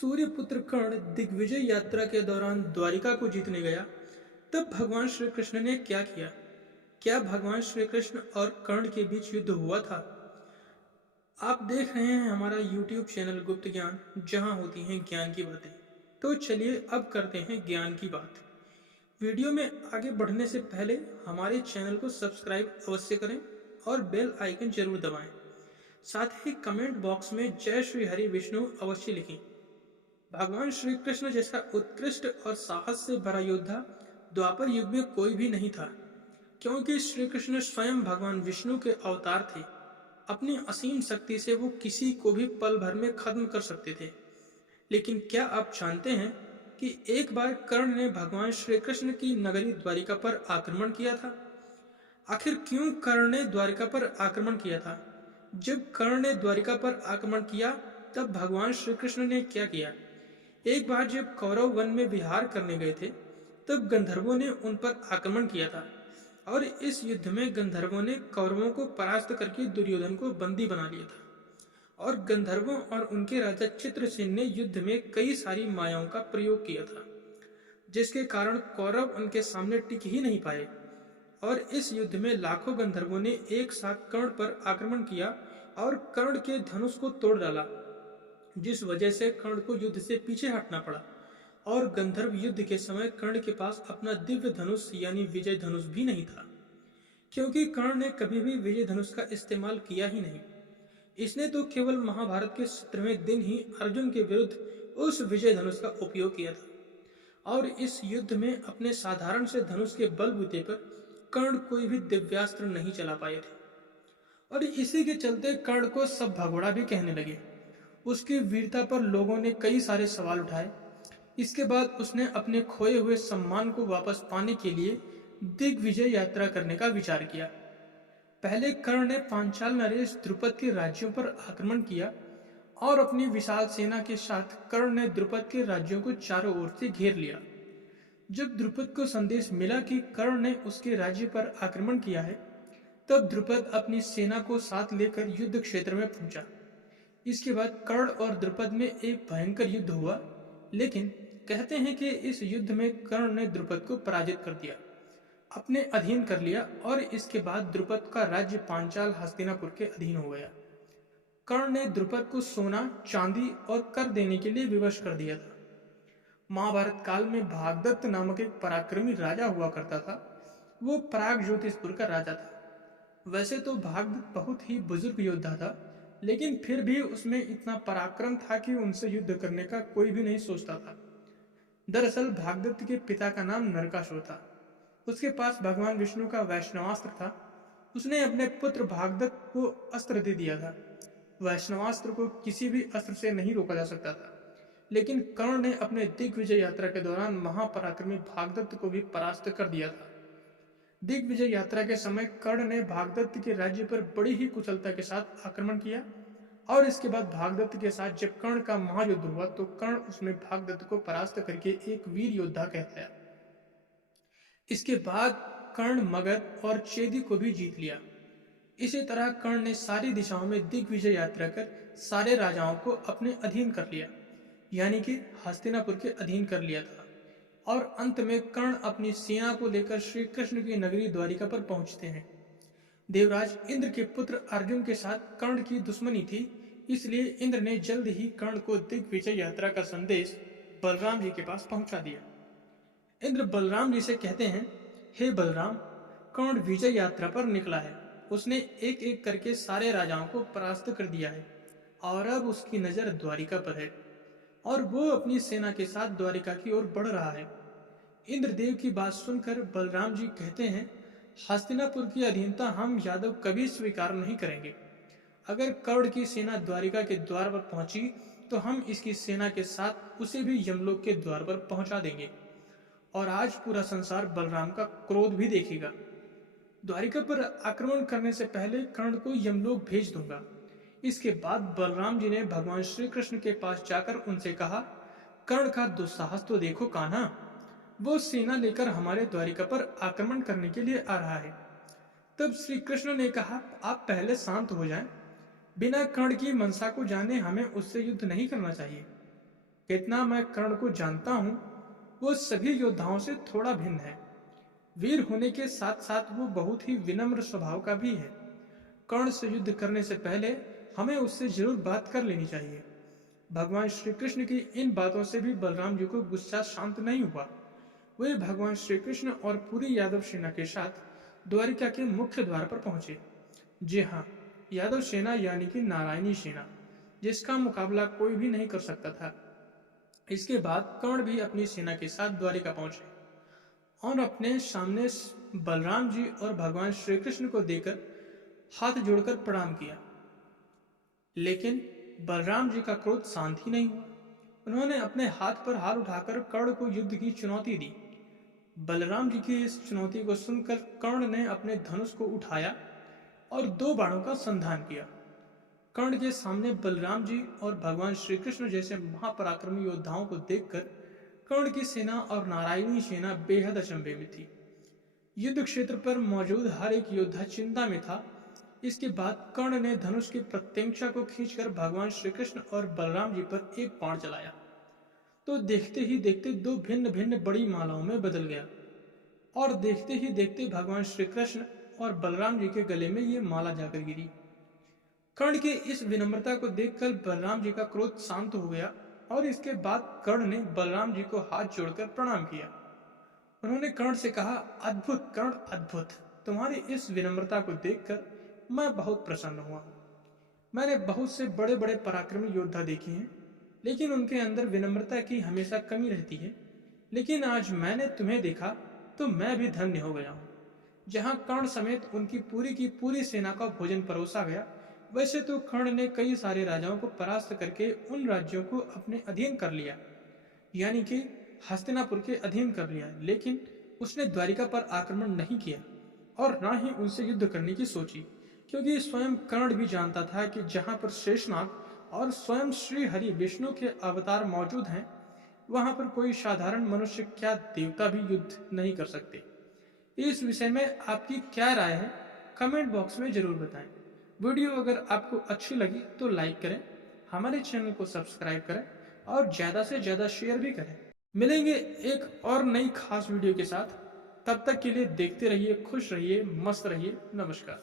सूर्यपुत्र कर्ण दिग्विजय यात्रा के दौरान द्वारिका को जीतने गया, तब भगवान श्री कृष्ण ने क्या किया? क्या भगवान श्री कृष्ण और कर्ण के बीच युद्ध हुआ था? आप देख रहे हैं हमारा YouTube चैनल गुप्त ज्ञान, जहां होती हैं ज्ञान की बातें। तो चलिए अब करते हैं ज्ञान की बात। वीडियो में आगे बढ़ने से पहले हमारे चैनल को सब्सक्राइब अवश्य करें और बेल आइकन जरूर दबाएं। साथ ही कमेंट बॉक्स में जय श्री हरि विष्णु अवश्य लिखें। भगवान श्री कृष्ण जैसा उत्कृष्ट और साहस से भरा योद्धा द्वापर युग में कोई भी नहीं था, क्योंकि श्री कृष्ण स्वयं भगवान विष्णु के अवतार थे। अपनी असीम शक्ति से वो किसी को भी पल भर में खत्म कर सकते थे। लेकिन क्या आप जानते हैं कि एक बार कर्ण ने भगवान श्री कृष्ण की नगरी द्वारिका पर आक्रमण किया था? आखिर क्यों कर्ण ने द्वारिका पर आक्रमण किया था? जब कर्ण ने द्वारिका पर आक्रमण किया, तब भगवान श्री कृष्ण ने क्या किया? एक बार जब कौरव वन में विहार करने गए थे, तब गंधर्वों ने उन पर आक्रमण किया था और इस युद्ध में गंधर्वों ने कौरवों को परास्त करके दुर्योधन को बंदी बना लिया था। और गंधर्वों और उनके राजा चित्रसेन ने युद्ध में कई सारी मायाओं का प्रयोग किया था, जिसके कारण कौरव उनके सामने टिक ही नहीं पाए। और इस युद्ध में लाखों गंधर्वों ने एक साथ कर्ण पर आक्रमण किया और कर्ण के धनुष को तोड़ डाला, जिस वजह से कर्ण को युद्ध से पीछे हटना पड़ा। और गंधर्व युद्ध के समय कर्ण के पास अपना दिव्य धनुष यानी विजय धनुष भी नहीं था, क्योंकि कर्ण ने कभी भी विजय धनुष का इस्तेमाल किया ही नहीं। इसने तो केवल महाभारत के 17वें दिन ही अर्जुन के विरुद्ध उस विजय धनुष का उपयोग किया था। और इस युद्ध में अपने साधारण से धनुष के बलबूते पर कर्ण कोई भी दिव्यास्त्र नहीं चला पाए थे। और इसी के चलते कर्ण को सब भगोड़ा भी कहने लगे। उसकी वीरता पर लोगों ने कई सारे सवाल उठाए। इसके बाद उसने अपने खोए हुए सम्मान को वापस पाने के लिए दिग्विजय यात्रा करने का विचार किया। पहले कर्ण ने पांचाल नरेश द्रुपद के राज्यों पर आक्रमण किया और अपनी विशाल सेना के साथ कर्ण ने द्रुपद के राज्यों को चारों ओर से घेर लिया। जब द्रुपद को संदेश मिला कि कर्ण ने उसके राज्य पर आक्रमण किया है, तब द्रुपद अपनी सेना को साथ लेकर युद्ध क्षेत्र में पहुंचा। इसके बाद कर्ण और द्रुपद में एक भयंकर युद्ध हुआ, लेकिन कहते हैं कि इस युद्ध में कर्ण ने द्रुपद को पराजित कर दिया, अपने अधीन कर लिया और इसके बाद द्रुपद का राज्य पांचाल हस्तिनापुर के अधीन हो गया। कर्ण ने द्रुपद को सोना, चांदी और कर देने के लिए विवश कर दिया था। महाभारत काल में भागदत्त नामक एक पराक्रमी राजा हुआ करता था। वो प्राग ज्योतिषपुर का राजा था। वैसे तो भागदत्त बहुत ही बुजुर्ग योद्धा था, लेकिन फिर भी उसमें इतना पराक्रम था कि उनसे युद्ध करने का कोई भी नहीं सोचता था। दरअसल भागदत्त के पिता का नाम नरकासुर था। उसके पास भगवान विष्णु का वैष्णवास्त्र था। उसने अपने पुत्र भागदत्त को अस्त्र दे दिया था। वैष्णवास्त्र को किसी भी अस्त्र से नहीं रोका जा सकता था, लेकिन कर्ण ने अपने दिग्विजय यात्रा के दौरान महापराक्रमी भागदत्त को भी परास्त कर दिया था। दिग्विजय यात्रा के समय कर्ण ने भागदत्त के राज्य पर बड़ी ही कुशलता के साथ आक्रमण किया और इसके बाद भागदत्त के साथ जब कर्ण का महायुद्ध हुआ, तो कर्ण उसमें भागदत्त को परास्त करके एक वीर योद्धा कहलाया। इसके बाद कर्ण मगध और चेदि को भी जीत लिया। इसी तरह कर्ण ने सारी दिशाओं में दिग्विजय यात्रा कर सारे राजाओं को अपने अधीन कर लिया, यानी कि हस्तिनापुर के अधीन कर लिया था। और अंत में कर्ण अपनी सेना को लेकर श्री कृष्ण की नगरी द्वारिका पर पहुंचते हैं। देवराज इंद्र के पुत्र अर्जुन के साथ कर्ण की दुश्मनी थी, इसलिए इंद्र ने जल्द ही कर्ण को दिग्विजय यात्रा का संदेश बलराम जी के पास पहुंचा दिया। इंद्र बलराम जी से कहते हैं, हे बलराम, कर्ण विजय यात्रा पर निकला है। उसने एक एक करके सारे राजाओं को परास्त कर दिया है और अब उसकी नजर द्वारिका पर है और वो अपनी सेना के साथ द्वारिका की ओर बढ़ रहा है। इंद्रदेव की बात सुनकर बलराम जी कहते हैं, हस्तिनापुर की अधीनता हम यादव कभी स्वीकार नहीं करेंगे। अगर कर्ण की सेना द्वारिका के द्वार पर पहुंची, तो हम इसकी सेना के साथ उसे भी यमलोक के द्वार पर पहुंचा देंगे और आज पूरा संसार बलराम का क्रोध भी देखेगा। द्वारिका पर आक्रमण करने से पहले कर्ण को यमलोक भेज दूंगा। इसके बाद बलराम जी ने भगवान श्री कृष्ण के पास जाकर उनसे कहा, कर्ण का दुस्साहस तो देखो कान्हा, वो सेना लेकर हमारे द्वारिका पर आक्रमण करने के लिए आ रहा है। तब श्री कृष्ण ने कहा, आप पहले शांत हो जाएं। बिना कर्ण की मनसा को जाने हमें उससे युद्ध नहीं करना चाहिए। कितना मैं कर्ण को जानता हूँ, वो सभी योद्धाओं से थोड़ा भिन्न है। वीर होने के साथ साथ वो बहुत ही विनम्र स्वभाव का भी है। कर्ण से युद्ध करने से पहले हमें उससे जरूर बात कर लेनी चाहिए। भगवान श्री कृष्ण की इन बातों से भी बलराम जी को गुस्सा शांत नहीं हुआ। वे भगवान श्री कृष्ण और पूरी यादव सेना के साथ द्वारिका के मुख्य द्वार पर पहुंचे। जी हाँ, यादव सेना यानी कि नारायणी सेना, जिसका मुकाबला कोई भी नहीं कर सकता था। इसके बाद कर्ण भी अपनी सेना के साथ द्वारिका पहुंचे और अपने सामने बलराम जी और भगवान श्री कृष्ण को देकर हाथ जोड़कर प्रणाम किया। लेकिन बलराम जी का क्रोध शांत ही नहीं हुआ। उन्होंने अपने हाथ पर हाथ उठाकर कर्ण को युद्ध की चुनौती दी। बलराम जी की इस चुनौती को सुनकर कर्ण ने अपने धनुष को उठाया और 2 बाणों का संधान किया। कर्ण के सामने बलराम जी और भगवान श्री कृष्ण जैसे महापराक्रमी योद्धाओं को देखकर कर्ण की सेना और नारायणी सेना बेहद अचंभे में थी। युद्ध क्षेत्र पर मौजूद हर एक योद्धा चिंता में था। इसके बाद कर्ण ने धनुष की प्रत्यंचा को खींचकर भगवान श्री कृष्ण और बलराम जी पर एक बाण चलाया, तो देखते ही देखते 2 भिन्न भिन्न बड़ी मालाओं में बदल गया और देखते ही देखते भगवान श्री कृष्ण और बलराम जी के गले में ये माला जाकर गिरी। कर्ण के इस विनम्रता को देखकर बलराम जी का क्रोध शांत हो गया और इसके बाद कर्ण ने बलराम जी को हाथ जोड़कर प्रणाम किया। उन्होंने कर्ण से कहा, अद्भुत कर्ण, अद्भुत। तुम्हारी इस विनम्रता को देखकर मैं बहुत प्रसन्न हुआ। मैंने बहुत से बड़े बड़े पराक्रमी योद्धा देखे हैं, लेकिन उनके अंदर विनम्रता की हमेशा कमी रहती है। लेकिन आज मैंने तुम्हें देखा तो मैं भी धन्य हो गया हूँ। जहाँ कर्ण समेत उनकी पूरी की पूरी सेना का भोजन परोसा गया, वैसे तो कर्ण ने कई सारे राजाओं को परास्त करके उन राज्यों को अपने अधीन कर लिया, यानी कि हस्तिनापुर के अधीन कर लिया, लेकिन उसने द्वारिका पर आक्रमण नहीं किया और न ही उनसे युद्ध करने की सोची, क्योंकि स्वयं कर्ण भी जानता था कि जहां पर शेषनाग और स्वयं श्री हरि विष्णु के अवतार मौजूद हैं, वहां पर कोई साधारण मनुष्य क्या देवता भी युद्ध नहीं कर सकते। इस विषय में आपकी क्या राय है, कमेंट बॉक्स में जरूर बताएं। वीडियो अगर आपको अच्छी लगी तो लाइक करें, हमारे चैनल को सब्सक्राइब करें और ज़्यादा से ज़्यादा शेयर भी करें। मिलेंगे एक और नई खास वीडियो के साथ। तब तक के लिए देखते रहिए, खुश रहिए, मस्त रहिए। नमस्कार।